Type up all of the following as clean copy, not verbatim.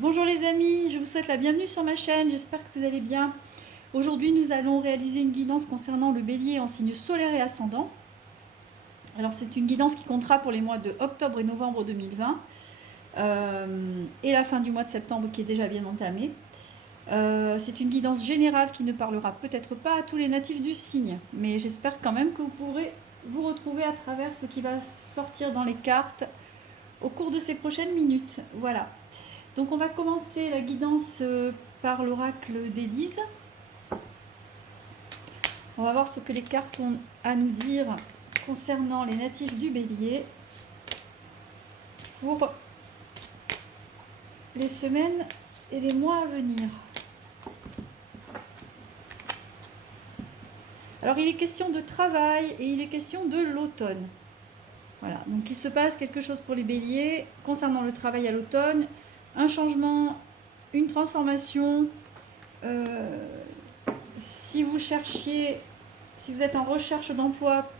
Bonjour les amis, je vous souhaite la bienvenue sur ma chaîne, j'espère que vous allez bien. Aujourd'hui nous allons réaliser une guidance concernant le bélier en signe solaire et ascendant. Alors c'est une guidance qui comptera pour les mois de octobre et novembre 2020 et la fin du mois de septembre qui est déjà bien entamée. C'est une guidance générale qui ne parlera peut-être pas à tous les natifs du signe, mais j'espère quand même que vous pourrez vous retrouver à travers ce qui va sortir dans les cartes au cours de ces prochaines minutes. Voilà. Donc on va commencer la guidance par l'oracle d'Élise. On va voir ce que les cartes ont à nous dire concernant les natifs du bélier pour les semaines et les mois à venir. Alors il est question de travail et il est question de l'automne. Voilà, donc il se passe quelque chose pour les béliers concernant le travail à l'automne, un changement, une transformation. Si vous cherchiez, si vous êtes en recherche d'emploi,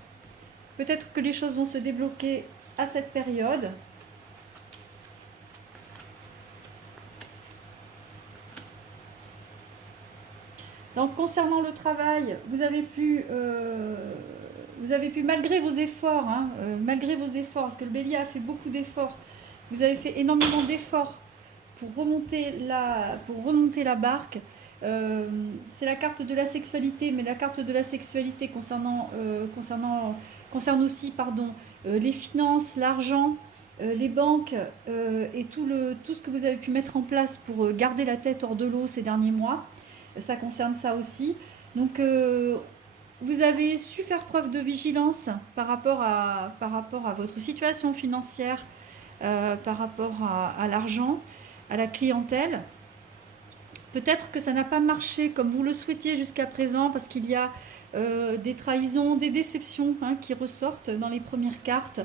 peut-être que les choses vont se débloquer à cette période. Donc concernant le travail, vous avez pu malgré vos efforts, parce que le bélier a fait beaucoup d'efforts, vous avez fait énormément d'efforts pour remonter la barque. C'est la carte de la sexualité, mais la carte de la sexualité concerne aussi les finances, l'argent, les banques et tout ce que vous avez pu mettre en place pour garder la tête hors de l'eau ces derniers mois. Ça concerne ça aussi. Donc vous avez su faire preuve de vigilance par rapport à votre situation financière, par rapport à l'argent, à la clientèle. Peut-être que ça n'a pas marché comme vous le souhaitiez jusqu'à présent parce qu'il y a des trahisons, des déceptions qui ressortent dans les premières cartes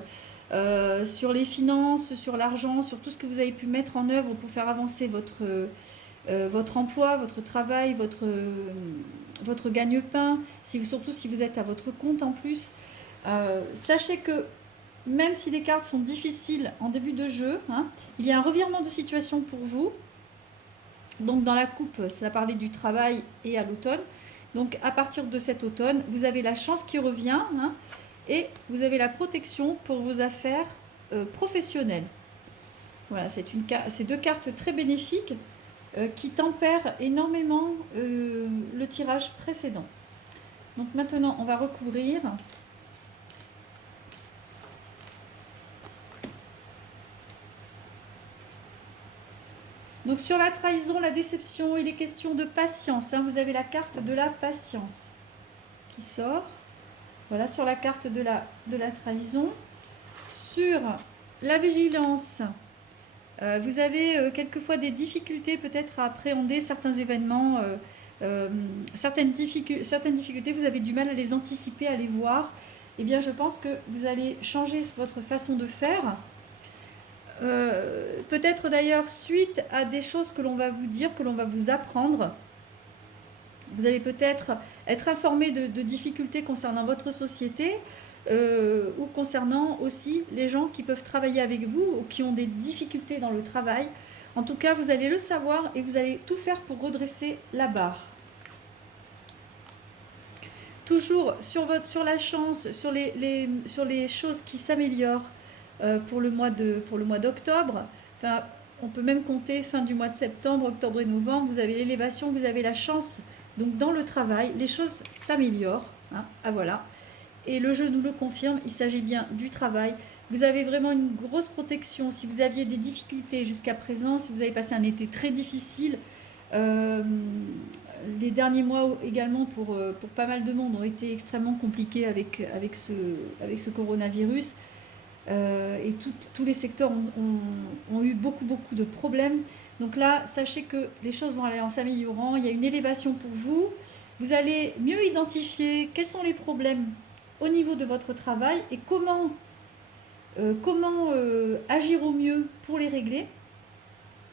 sur les finances, sur l'argent, sur tout ce que vous avez pu mettre en œuvre pour faire avancer votre emploi, votre travail, votre gagne-pain, surtout si vous êtes à votre compte en plus. Sachez que même si les cartes sont difficiles en début de jeu, il y a un revirement de situation pour vous. Donc dans la coupe, ça parlait du travail et à l'automne. Donc à partir de cet automne, vous avez la chance qui revient et vous avez la protection pour vos affaires professionnelles. Voilà, c'est deux cartes très bénéfiques qui tempèrent énormément le tirage précédent. Donc maintenant, on va recouvrir. Donc sur la trahison, la déception, il est question de patience. Vous avez la carte de la patience qui sort. Voilà, sur la carte de la trahison. Sur la vigilance, vous avez quelquefois des difficultés peut-être à appréhender certains événements, certaines difficultés, vous avez du mal à les anticiper, à les voir. Eh bien, je pense que vous allez changer votre façon de faire. Peut-être d'ailleurs suite à des choses que l'on va vous dire, que l'on va vous apprendre. Vous allez peut-être être informé de difficultés concernant votre société ou concernant aussi les gens qui peuvent travailler avec vous ou qui ont des difficultés dans le travail. En tout cas, vous allez le savoir et vous allez tout faire pour redresser la barre. Toujours sur la chance, sur les choses qui s'améliorent pour le mois d'octobre. Enfin, on peut même compter fin du mois de septembre, octobre et novembre. Vous avez l'élévation, vous avez la chance. Donc dans le travail, les choses s'améliorent. Voilà. Et le jeu nous le confirme, il s'agit bien du travail. Vous avez vraiment une grosse protection. Si vous aviez des difficultés jusqu'à présent, si vous avez passé un été très difficile, les derniers mois également pour pas mal de monde ont été extrêmement compliqués avec ce coronavirus. Et tous les secteurs ont eu beaucoup de problèmes. Donc là, sachez que les choses vont aller en s'améliorant. Il y a une élévation pour vous. Vous allez mieux identifier quels sont les problèmes au niveau de votre travail et comment agir au mieux pour les régler.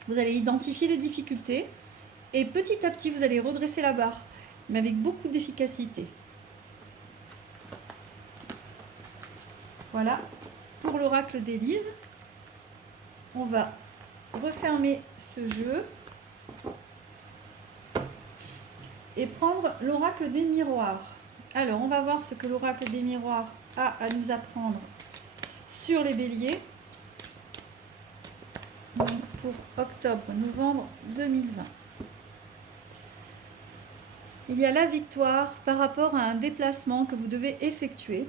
Vous allez identifier les difficultés et petit à petit, vous allez redresser la barre, mais avec beaucoup d'efficacité. Voilà. Pour l'oracle d'Élise, on va refermer ce jeu et prendre l'oracle des miroirs. Alors, on va voir ce que l'oracle des miroirs a à nous apprendre sur les béliers pour octobre-novembre 2020. Il y a la victoire par rapport à un déplacement que vous devez effectuer.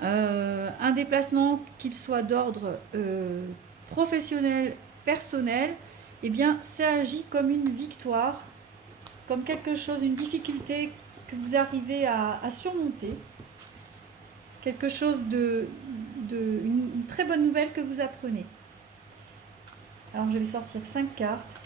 Un déplacement qu'il soit d'ordre professionnel, personnel, eh bien, ça agit comme une victoire, comme quelque chose, une difficulté que vous arrivez à surmonter, quelque chose une très bonne nouvelle que vous apprenez. Alors, je vais sortir 5 cartes.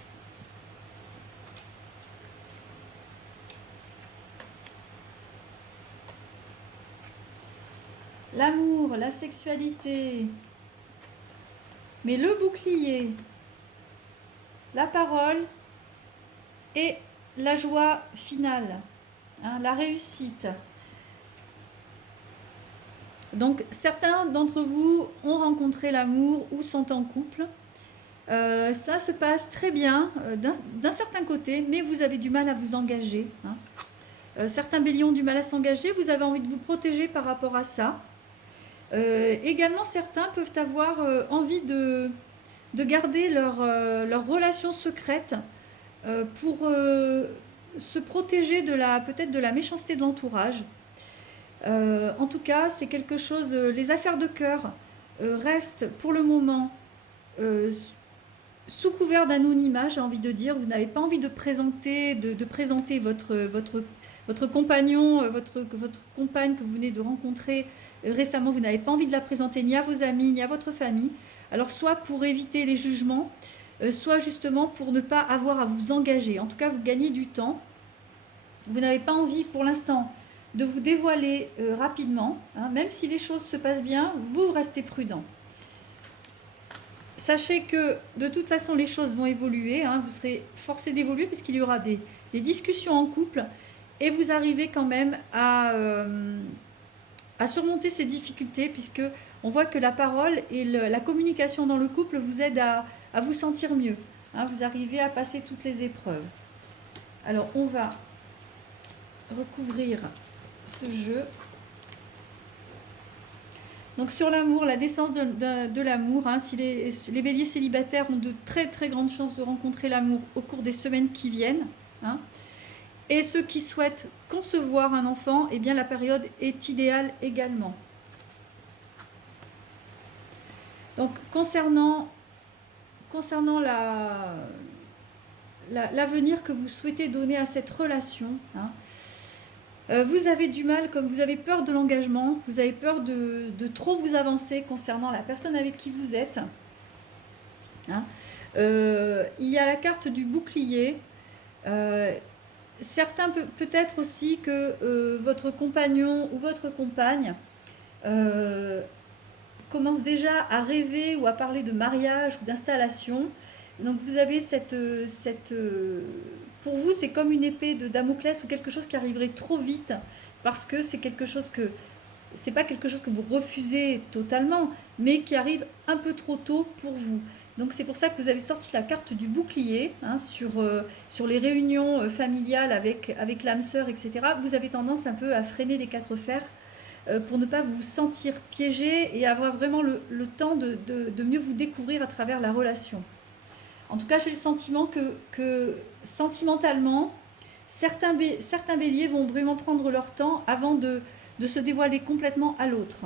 L'amour, la sexualité, mais le bouclier, la parole et la joie finale, la réussite. Donc, certains d'entre vous ont rencontré l'amour ou sont en couple. Ça se passe très bien d'un certain côté, mais vous avez du mal à vous engager. Certains béliers ont du mal à s'engager, vous avez envie de vous protéger par rapport à ça. Également, certains peuvent avoir envie de garder leur relation secrète pour se protéger peut-être de la méchanceté de l'entourage. En tout cas, c'est quelque chose, les affaires de cœur restent pour le moment sous couvert d'anonymat, j'ai envie de dire. Vous n'avez pas envie de présenter votre compagnon, votre compagne que vous venez de rencontrer récemment, vous n'avez pas envie de la présenter ni à vos amis, ni à votre famille. Alors, soit pour éviter les jugements, soit justement pour ne pas avoir à vous engager. En tout cas, vous gagnez du temps. Vous n'avez pas envie pour l'instant de vous dévoiler rapidement. Même si les choses se passent bien, vous restez prudent. Sachez que de toute façon, les choses vont évoluer. Vous serez forcé d'évoluer puisqu'il y aura des discussions en couple. Et vous arrivez quand même à surmonter ces difficultés, puisque on voit que la parole et la communication dans le couple vous aident à vous sentir mieux. Vous arrivez à passer toutes les épreuves. Alors, on va recouvrir ce jeu. Donc, sur l'amour, la décence de l'amour, si les béliers célibataires ont de très très grandes chances de rencontrer l'amour au cours des semaines qui viennent, et ceux qui souhaitent concevoir un enfant, eh bien la période est idéale également. Donc, concernant l'avenir que vous souhaitez donner à cette relation, vous avez du mal, comme vous avez peur de l'engagement, vous avez peur de trop vous avancer concernant la personne avec qui vous êtes. Il y a la carte du bouclier. Certains peut-être aussi que votre compagnon ou votre compagne commence déjà à rêver ou à parler de mariage ou d'installation. Donc vous avez pour vous, c'est comme une épée de Damoclès ou quelque chose qui arriverait trop vite, parce que c'est pas quelque chose que vous refusez totalement, mais qui arrive un peu trop tôt pour vous. Donc c'est pour ça que vous avez sorti la carte du bouclier sur les réunions familiales avec l'âme sœur, etc. Vous avez tendance un peu à freiner les 4 fers pour ne pas vous sentir piégé et avoir vraiment le temps de mieux vous découvrir à travers la relation. En tout cas, j'ai le sentiment que sentimentalement, certains béliers vont vraiment prendre leur temps avant de se dévoiler complètement à l'autre.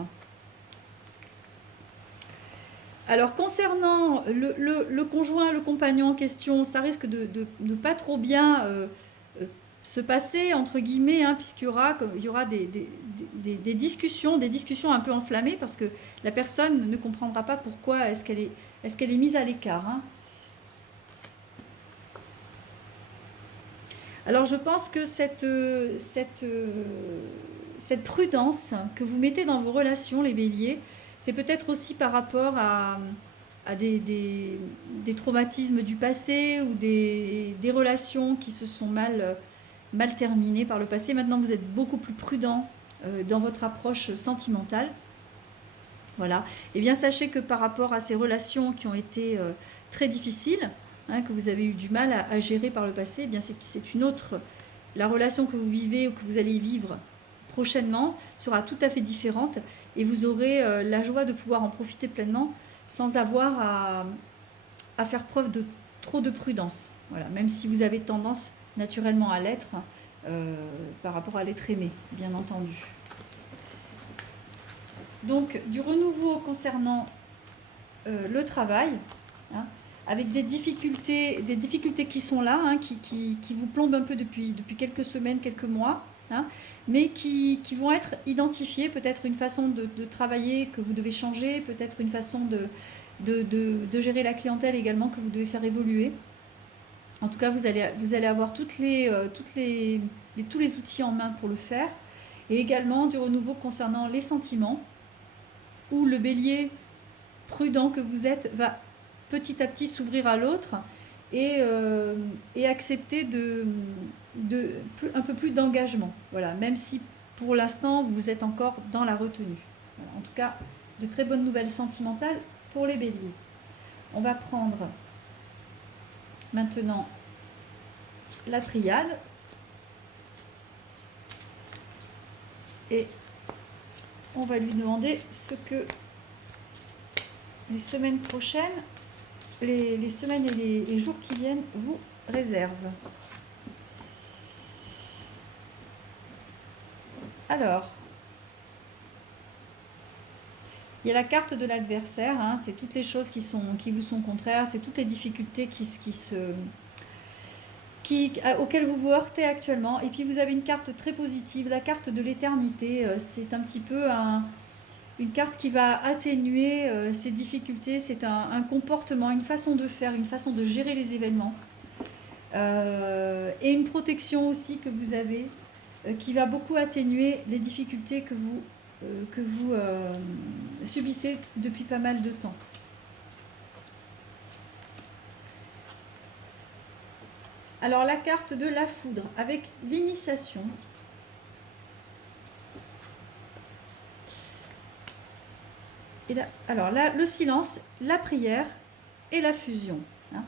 Alors, concernant le conjoint, le compagnon en question, ça risque de ne pas trop bien se passer, entre guillemets, puisqu'il y aura des discussions un peu enflammées, parce que la personne ne comprendra pas pourquoi est-ce qu'elle est mise à l'écart. Alors, je pense que cette prudence que vous mettez dans vos relations, les béliers, c'est peut-être aussi par rapport à des traumatismes du passé ou des relations qui se sont mal terminées par le passé. Maintenant, vous êtes beaucoup plus prudent dans votre approche sentimentale. Voilà. Et bien sachez que par rapport à ces relations qui ont été très difficiles, hein, que vous avez eu du mal à gérer par le passé, eh bien c'est une autre. La relation que vous vivez ou que vous allez vivre prochainement sera tout à fait différente et vous aurez la joie de pouvoir en profiter pleinement sans avoir à faire preuve de trop de prudence. Voilà. Même si vous avez tendance naturellement à l'être par rapport à l'être aimé, bien entendu. Donc, du renouveau concernant le travail, hein, avec des difficultés qui sont là, hein, qui vous plombent un peu depuis quelques semaines, quelques mois, hein, mais qui vont être identifiées, peut-être une façon de travailler que vous devez changer, peut-être une façon de gérer la clientèle également que vous devez faire évoluer. En tout cas, vous allez avoir tous les outils en main pour le faire. Et également du renouveau concernant les sentiments, où le bélier prudent que vous êtes va petit à petit s'ouvrir à l'autre et accepter un peu plus d'engagement. Voilà, même si pour l'instant vous êtes encore dans la retenue. Voilà, en tout cas, de très bonnes nouvelles sentimentales pour les béliers. On va prendre maintenant la triade et on va lui demander ce que les semaines prochaines, les semaines et les jours qui viennent vous réservent. Alors, il y a la carte de l'adversaire, hein, c'est toutes les choses qui vous sont contraires, c'est toutes les difficultés auxquelles vous vous heurtez actuellement. Et puis vous avez une carte très positive, la carte de l'éternité. C'est un petit peu une carte qui va atténuer ces difficultés. C'est un comportement, une façon de faire, une façon de gérer les événements. Et une protection aussi que vous avez, qui va beaucoup atténuer les difficultés que vous subissez depuis pas mal de temps. Alors la carte de la foudre avec l'initiation. Et là, alors là, le silence, la prière et la fusion. Hein.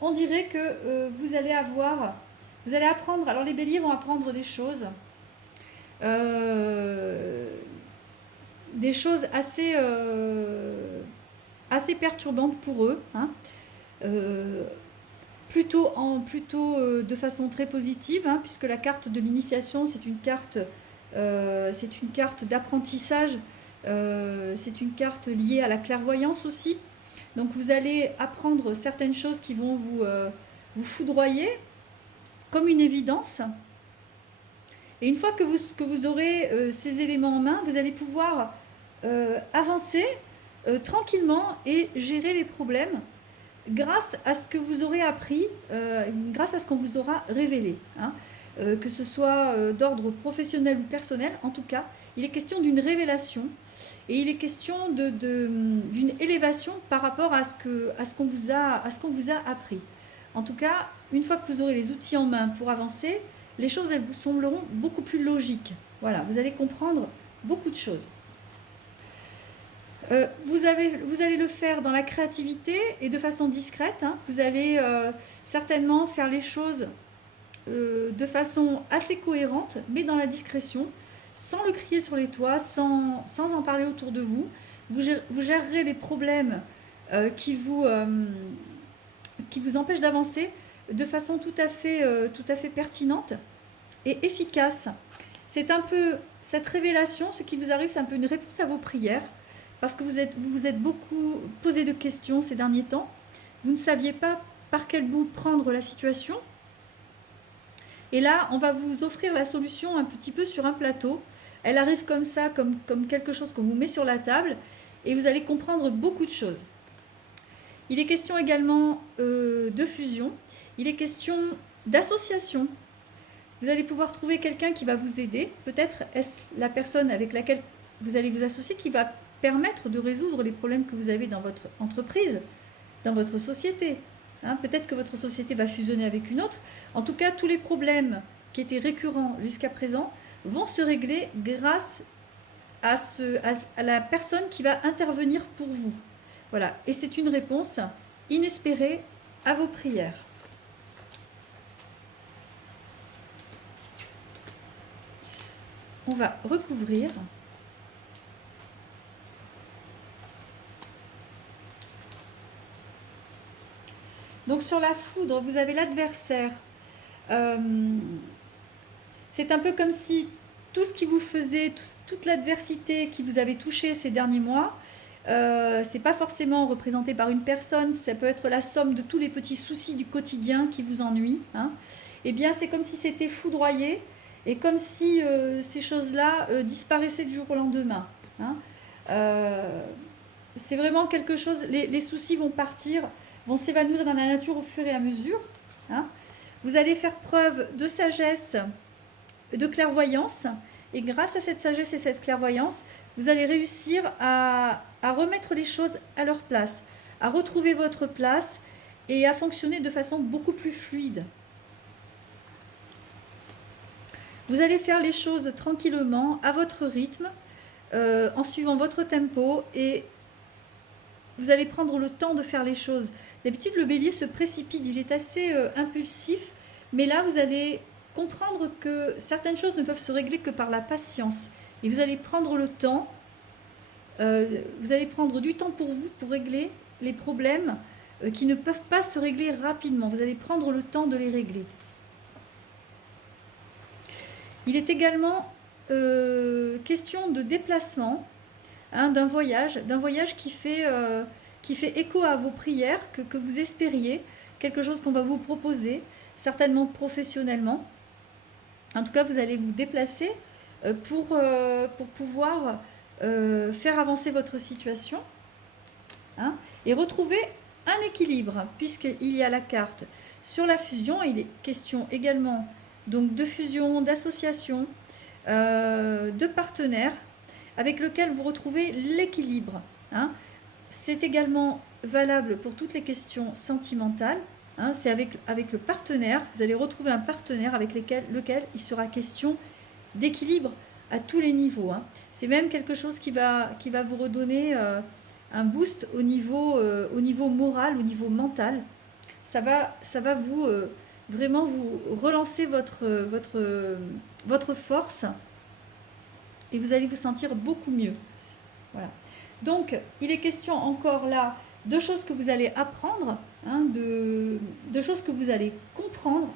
On dirait que vous allez apprendre, alors les béliers vont apprendre des choses assez perturbantes pour eux, hein. Plutôt de façon très positive, hein, puisque la carte de l'initiation, c'est une carte d'apprentissage, c'est une carte liée à la clairvoyance aussi. Donc vous allez apprendre certaines choses qui vont vous foudroyer comme une évidence. Et une fois que vous aurez ces éléments en main, vous allez pouvoir avancer tranquillement et gérer les problèmes grâce à ce que vous aurez appris, grâce à ce qu'on vous aura révélé. Hein. Que ce soit d'ordre professionnel ou personnel, en tout cas, il est question d'une révélation et il est question d'une élévation par rapport à ce qu'on vous a appris. En tout cas, une fois que vous aurez les outils en main pour avancer, les choses elles vous sembleront beaucoup plus logiques. Voilà, vous allez comprendre beaucoup de choses. Vous allez le faire dans la créativité et de façon discrète. Hein. Vous allez certainement faire les choses de façon assez cohérente, mais dans la discrétion, sans le crier sur les toits, sans en parler autour de vous. Vous gérerez les problèmes qui vous empêchent d'avancer de façon tout à fait pertinente et efficace. C'est un peu cette révélation, ce qui vous arrive, c'est un peu une réponse à vos prières, parce que vous vous êtes beaucoup posé de questions ces derniers temps. Vous ne saviez pas par quel bout prendre la situation. Et là, on va vous offrir la solution un petit peu sur un plateau. Elle arrive comme ça, comme quelque chose qu'on vous met sur la table, et vous allez comprendre beaucoup de choses. Il est question également de fusion. Il est question d'association. Vous allez pouvoir trouver quelqu'un qui va vous aider. Peut-être est-ce la personne avec laquelle vous allez vous associer qui va permettre de résoudre les problèmes que vous avez dans votre entreprise, dans votre société. Hein, peut-être que votre société va fusionner avec une autre. En tout cas, tous les problèmes qui étaient récurrents jusqu'à présent vont se régler grâce à la personne qui va intervenir pour vous. Voilà, et c'est une réponse inespérée à vos prières. On va recouvrir. Donc sur la foudre, vous avez l'adversaire. C'est un peu comme si tout ce qui vous faisait, toute l'adversité qui vous avait touché ces derniers mois, c'est pas forcément représenté par une personne, ça peut être la somme de tous les petits soucis du quotidien qui vous ennuient. Hein. Eh bien, c'est comme si c'était foudroyé et comme si ces choses-là disparaissaient du jour au lendemain. Hein. C'est vraiment quelque chose, les soucis vont partir, vont s'évanouir dans la nature au fur et à mesure. Hein. Vous allez faire preuve de sagesse, de clairvoyance, et grâce à cette sagesse et cette clairvoyance, vous allez réussir à remettre les choses à leur place, à retrouver votre place et à fonctionner de façon beaucoup plus fluide. Vous allez faire les choses tranquillement, à votre rythme, en suivant votre tempo, et vous allez prendre le temps de faire les choses. D'habitude, le bélier se précipite, il est assez impulsif, mais là, vous allez comprendre que certaines choses ne peuvent se régler que par la patience. Et vous allez prendre le temps, vous allez prendre du temps pour vous, pour régler les problèmes qui ne peuvent pas se régler rapidement. Vous allez prendre le temps de les régler. Il est également question de déplacement, hein, d'un voyage qui fait écho à vos prières, que vous espériez, quelque chose qu'on va vous proposer, certainement professionnellement. En tout cas, vous allez vous déplacer pour pouvoir faire avancer votre situation, hein, et retrouver un équilibre, puisqu'il y a la carte sur la fusion. Il est question également donc de fusion, d'association, de partenaires avec lequel vous retrouvez l'équilibre. Hein. C'est également valable pour toutes les questions sentimentales. Hein, c'est avec le partenaire, vous allez retrouver un partenaire avec lequel il sera question d'équilibre à tous les niveaux. Hein. C'est même quelque chose qui va vous redonner un boost au niveau moral, au niveau mental. Ça va vous vraiment vous relancer votre force, et vous allez vous sentir beaucoup mieux. Voilà. Donc, il est question encore là de choses que vous allez apprendre, hein, de choses que vous allez comprendre.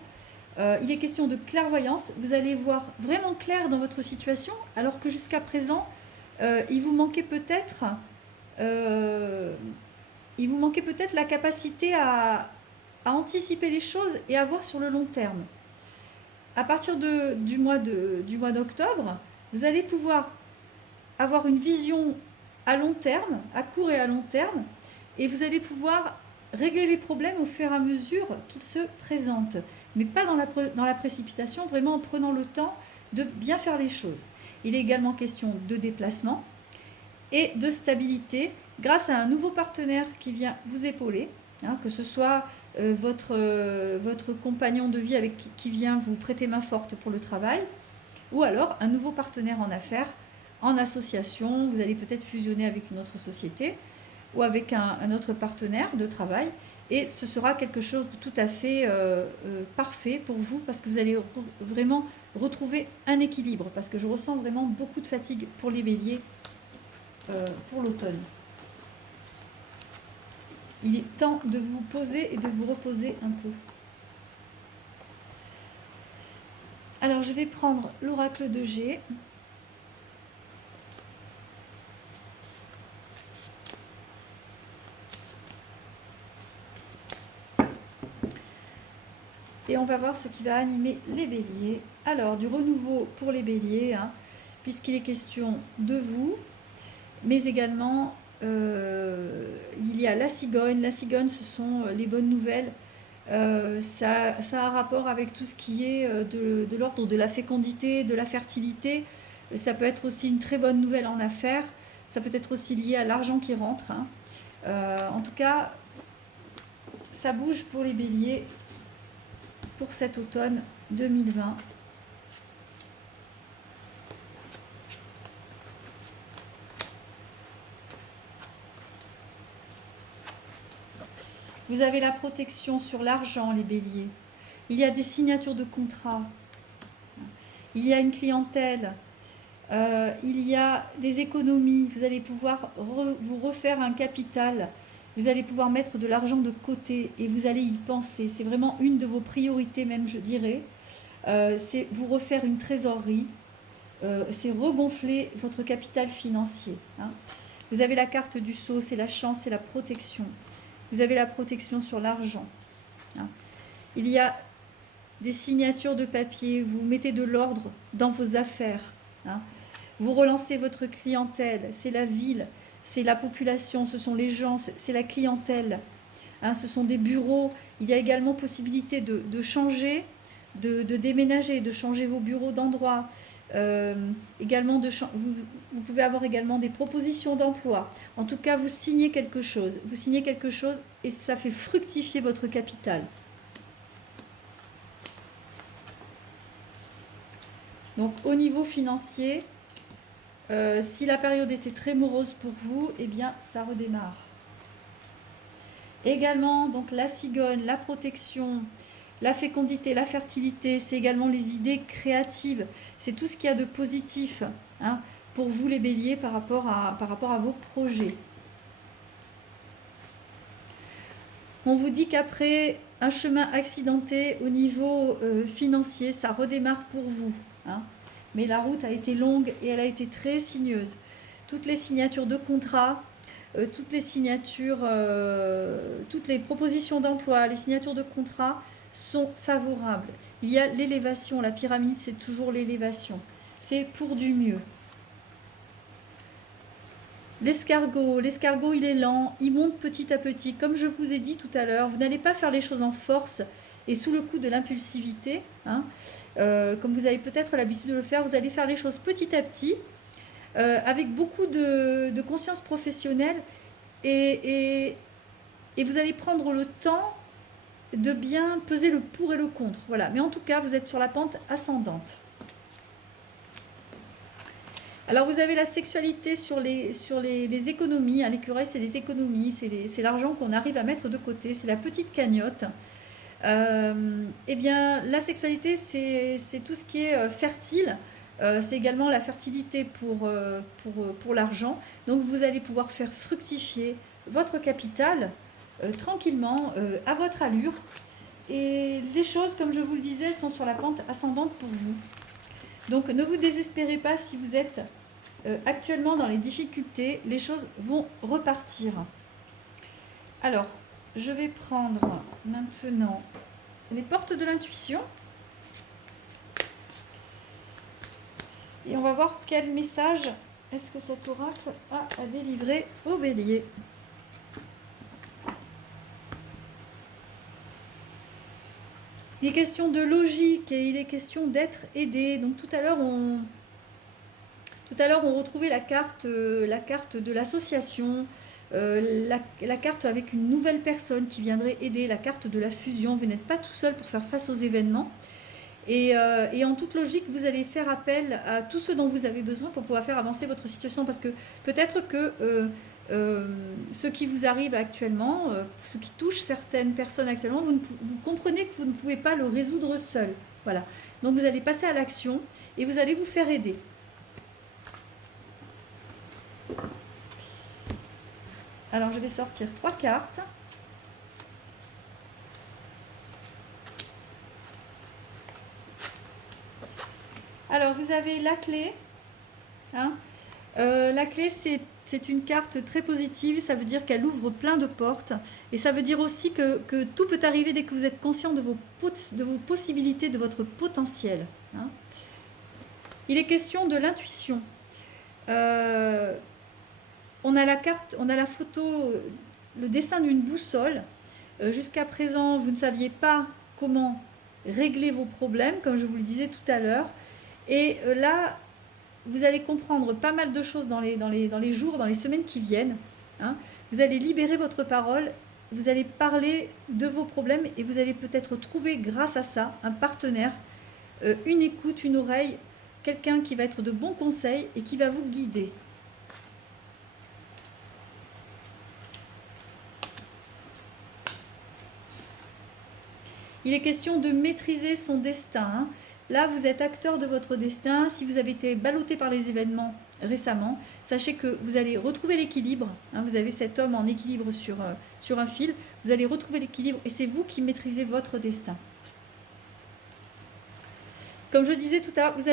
Il est question de clairvoyance. Vous allez voir vraiment clair dans votre situation, alors que jusqu'à présent, il vous manquait peut-être la capacité à anticiper les choses et à voir sur le long terme. À partir du mois d'octobre, vous allez pouvoir avoir une vision à long terme, à court et à long terme, et vous allez pouvoir régler les problèmes au fur et à mesure qu'ils se présentent, mais pas dans la précipitation, vraiment en prenant le temps de bien faire les choses. Il est également question de déplacement et de stabilité grâce à un nouveau partenaire qui vient vous épauler, hein, que ce soit votre compagnon de vie qui vient vous prêter main forte pour le travail, ou alors un nouveau partenaire en affaires, en association. Vous allez peut-être fusionner avec une autre société ou avec un autre partenaire de travail, et ce sera quelque chose de tout à fait parfait pour vous, parce que vous allez vraiment retrouver un équilibre, parce que je ressens vraiment beaucoup de fatigue pour les béliers pour l'automne. Il est temps de vous poser et de vous reposer un peu. Alors, je vais prendre l'oracle de G. Et on va voir ce qui va animer les béliers. Alors, du renouveau pour les béliers, hein, puisqu'il est question de vous, mais également, il y a la cigogne. La cigogne, ce sont les bonnes nouvelles. Ça a un rapport avec tout ce qui est de l'ordre de la fécondité, de la fertilité. Ça peut être aussi une très bonne nouvelle en affaires. Ça peut être aussi lié à l'argent qui rentre. Hein. En tout cas, ça bouge pour les béliers pour cet automne 2020. Vous avez la protection sur l'argent, les béliers. Il y a des signatures de contrats. Il y a une clientèle. Il y a des économies. Vous allez pouvoir vous refaire un capital. Vous allez pouvoir mettre de l'argent de côté et vous allez y penser. C'est vraiment une de vos priorités même, je dirais. C'est vous refaire une trésorerie. C'est regonfler votre capital financier. Hein. Vous avez la carte du sceau, c'est la chance, c'est la protection. Vous avez la protection sur l'argent. Hein. Il y a des signatures de papier, vous mettez de l'ordre dans vos affaires. Hein. Vous relancez votre clientèle, c'est la ville, c'est la population, ce sont les gens, c'est la clientèle. Hein, ce sont des bureaux. Il y a également possibilité de changer, de déménager, de changer vos bureaux d'endroit. Également vous pouvez avoir également des propositions d'emploi. En tout cas, vous signez quelque chose. Vous signez quelque chose et ça fait fructifier votre capital. Donc, au niveau financier, si la période était très morose pour vous, eh bien, ça redémarre. Également, donc la cigogne, la protection, la fécondité, la fertilité, c'est également les idées créatives. C'est tout ce qu'il y a de positif hein, pour vous les béliers par rapport à vos projets. On vous dit qu'après un chemin accidenté au niveau financier, ça redémarre pour vous. Hein. Mais la route a été longue et elle a été très sinueuse. Toutes les signatures de contrats, toutes les signatures, toutes les propositions d'emploi, les signatures de contrats sont favorables. Il y a l'élévation, la pyramide, c'est toujours l'élévation. C'est pour du mieux. L'escargot, il est lent, il monte petit à petit. Comme je vous ai dit tout à l'heure, vous n'allez pas faire les choses en force et sous le coup de l'impulsivité. Hein. Comme vous avez peut-être l'habitude de le faire, vous allez faire les choses petit à petit, avec beaucoup de conscience professionnelle et vous allez prendre le temps de bien peser le pour et le contre. Voilà. Mais en tout cas, vous êtes sur la pente ascendante. Alors, vous avez la sexualité sur les économies. Hein. L'écureuil, c'est les économies. C'est l'argent qu'on arrive à mettre de côté. C'est la petite cagnotte. Eh bien, la sexualité, c'est tout ce qui est fertile. C'est également la fertilité pour l'argent. Donc, vous allez pouvoir faire fructifier votre capital tranquillement, à votre allure. Et les choses, comme je vous le disais, elles sont sur la pente ascendante pour vous. Donc, ne vous désespérez pas si vous êtes actuellement dans les difficultés. Les choses vont repartir. Alors, je vais prendre maintenant les portes de l'intuition. Et on va voir quel message est-ce que cet oracle a à délivrer au bélier. Il est question de logique et il est question d'être aidé. Donc tout à l'heure, on retrouvait la carte de l'association, la carte avec une nouvelle personne qui viendrait aider, la carte de la fusion. Vous n'êtes pas tout seul pour faire face aux événements. Et en toute logique, vous allez faire appel à tout ce dont vous avez besoin pour pouvoir faire avancer votre situation. Parce que peut-être que ce qui vous arrive actuellement, ce qui touche certaines personnes actuellement, vous comprenez que vous ne pouvez pas le résoudre seul. Voilà. Donc vous allez passer à l'action et vous allez vous faire aider. Alors je vais sortir 3 cartes. Alors vous avez la clé. Hein. La clé, c'est une carte très positive, ça veut dire qu'elle ouvre plein de portes et ça veut dire aussi que tout peut arriver dès que vous êtes conscient de vos possibilités, de votre potentiel. Hein. Il est question de l'intuition. On a la carte, on a la photo, le dessin d'une boussole. Jusqu'à présent, vous ne saviez pas comment régler vos problèmes, comme je vous le disais tout à l'heure. Et là, vous allez comprendre pas mal de choses dans les jours, dans les semaines qui viennent. Hein. Vous allez libérer votre parole, vous allez parler de vos problèmes et vous allez peut-être trouver grâce à ça un partenaire, une écoute, une oreille, quelqu'un qui va être de bons conseils et qui va vous guider. Il est question de maîtriser son destin, hein. Là, vous êtes acteur de votre destin. Si vous avez été ballotté par les événements récemment, sachez que vous allez retrouver l'équilibre, hein. Vous avez cet homme en équilibre sur un fil. Vous allez retrouver l'équilibre et c'est vous qui maîtrisez votre destin. Comme je disais tout à l'heure, vous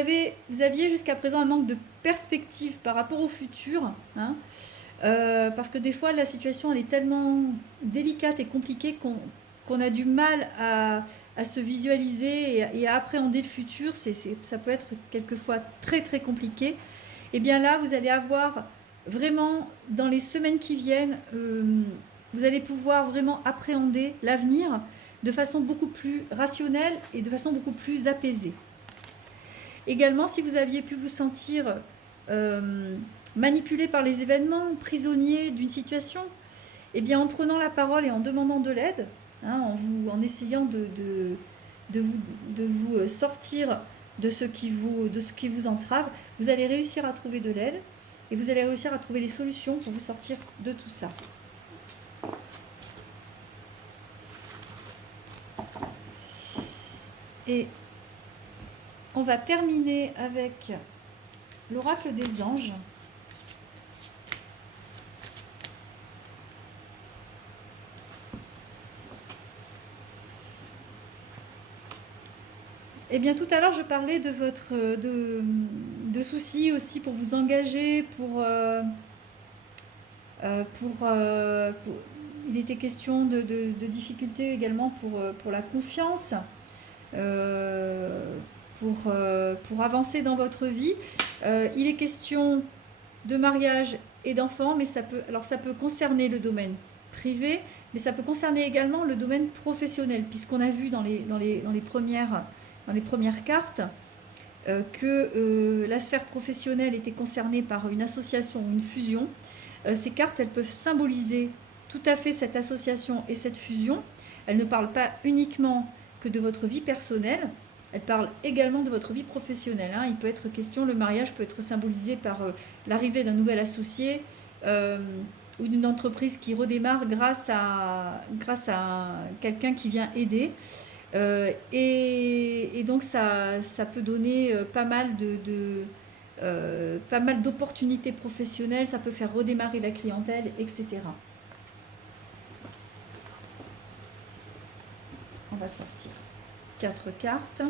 aviez jusqu'à présent un manque de perspective par rapport au futur, hein, parce que des fois, la situation elle est tellement délicate et compliquée qu'on a du mal à se visualiser et à appréhender le futur. Ça peut être quelquefois très très compliqué. Et bien là, vous allez avoir vraiment, dans les semaines qui viennent, vous allez pouvoir vraiment appréhender l'avenir de façon beaucoup plus rationnelle et de façon beaucoup plus apaisée. Également, si vous aviez pu vous sentir manipulé par les événements, prisonnier d'une situation, eh bien en prenant la parole et en demandant de l'aide, hein, en essayant de vous sortir de ce qui vous entrave, vous allez réussir à trouver de l'aide et vous allez réussir à trouver les solutions pour vous sortir de tout ça. Et on va terminer avec l'oracle des anges. Eh bien, tout à l'heure, je parlais de de soucis aussi pour vous engager, il était question de difficultés également pour la confiance, pour avancer dans votre vie. Il est question de mariage et d'enfants, mais ça peut concerner le domaine privé, mais ça peut concerner également le domaine professionnel, puisqu'on a vu dans les premières cartes que la sphère professionnelle était concernée par une association ou une fusion. Ces cartes, elles peuvent symboliser tout à fait cette association et cette fusion. Elles ne parlent pas uniquement que de votre vie personnelle, elles parlent également de votre vie professionnelle, hein. Il peut être question, le mariage peut être symbolisé par l'arrivée d'un nouvel associé ou d'une entreprise qui redémarre grâce à quelqu'un qui vient aider. Et donc ça peut donner pas mal d'opportunités professionnelles, ça peut faire redémarrer la clientèle, etc. On va sortir 4 cartes.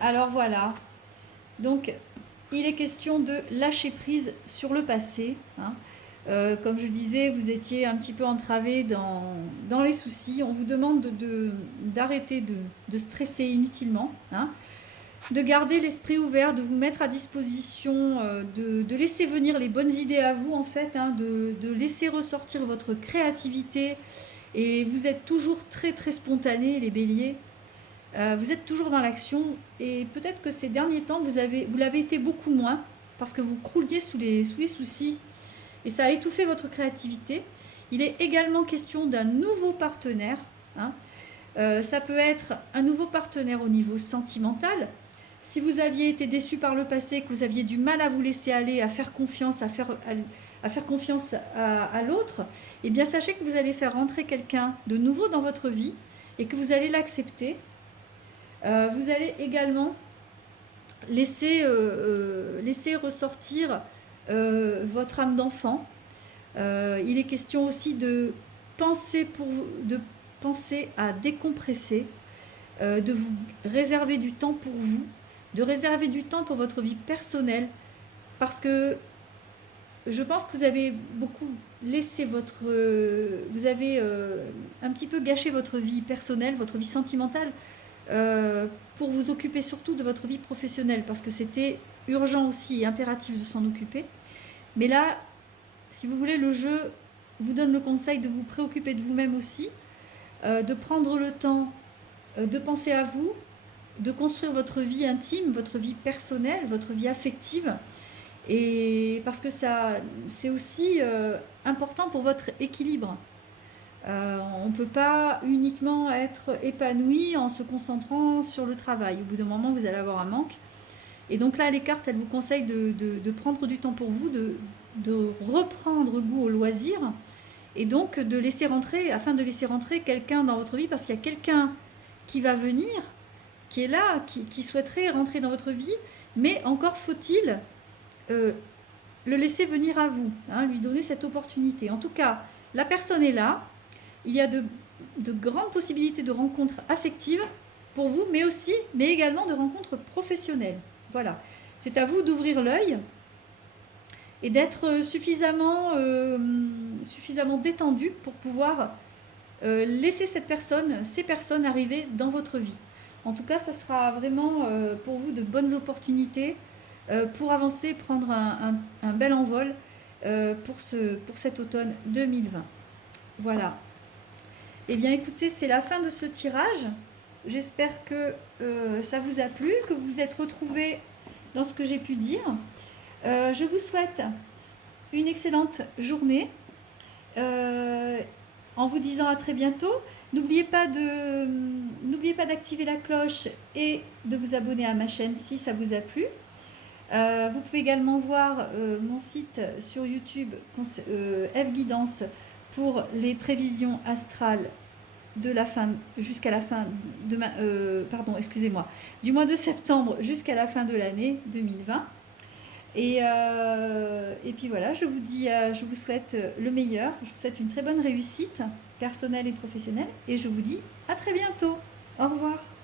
Alors voilà, donc il est question de lâcher prise sur le passé, hein. Comme je disais, vous étiez un petit peu entravé dans les soucis. On vous demande d'arrêter de stresser inutilement, hein, de garder l'esprit ouvert, de vous mettre à disposition, de laisser venir les bonnes idées à vous en fait, hein, de laisser ressortir votre créativité. Et vous êtes toujours très très spontané, les béliers. Vous êtes toujours dans l'action et peut-être que ces derniers temps, vous l'avez été beaucoup moins parce que vous crouliez sous les soucis et ça a étouffé votre créativité. Il est également question d'un nouveau partenaire, hein. Ça peut être un nouveau partenaire au niveau sentimental. Si vous aviez été déçu par le passé, que vous aviez du mal à vous laisser aller, à faire confiance, à faire confiance à l'autre, eh bien sachez que vous allez faire rentrer quelqu'un de nouveau dans votre vie et que vous allez l'accepter. Vous allez également laisser ressortir votre âme d'enfant. Il est question aussi de penser à décompresser, de vous réserver du temps pour vous, de réserver du temps pour votre vie personnelle, parce que je pense que vous avez beaucoup laissé vous avez un petit peu gâché votre vie personnelle, votre vie sentimentale, pour vous occuper surtout de votre vie professionnelle, parce que c'était urgent aussi et impératif de s'en occuper. Mais là, si vous voulez, le jeu vous donne le conseil de vous préoccuper de vous-même aussi, de prendre le temps de penser à vous, de construire votre vie intime, votre vie personnelle, votre vie affective, et parce que c'est aussi important pour votre équilibre. On ne peut pas uniquement être épanoui en se concentrant sur le travail. Au bout d'un moment, vous allez avoir un manque. Et donc là, les cartes, elles vous conseillent de prendre du temps pour vous, de reprendre goût au loisir et donc de laisser rentrer, afin de laisser rentrer quelqu'un dans votre vie, parce qu'il y a quelqu'un qui va venir, qui est là, qui souhaiterait rentrer dans votre vie, mais encore faut-il le laisser venir à vous, hein, lui donner cette opportunité. En tout cas, la personne est là, il y a de grandes possibilités de rencontres affectives pour vous, mais également de rencontres professionnelles. Voilà, c'est à vous d'ouvrir l'œil et d'être suffisamment détendu pour pouvoir laisser ces personnes arriver dans votre vie. En tout cas, ça sera vraiment pour vous de bonnes opportunités pour avancer, prendre un bel envol pour cet automne 2020. Voilà. Eh bien, écoutez, c'est la fin de ce tirage. J'espère que ça vous a plu, que vous vous êtes retrouvés dans ce que j'ai pu dire. Je vous souhaite une excellente journée en vous disant à très bientôt. N'oubliez pas d'activer la cloche et de vous abonner à ma chaîne si ça vous a plu. Vous pouvez également voir mon site sur YouTube, F Guidance, pour les prévisions astrales de la fin jusqu'à la fin de du mois de septembre jusqu'à la fin de l'année 2020. Et puis voilà, je vous souhaite le meilleur, je vous souhaite une très bonne réussite personnelle et professionnelle, et je vous dis à très bientôt. Au revoir.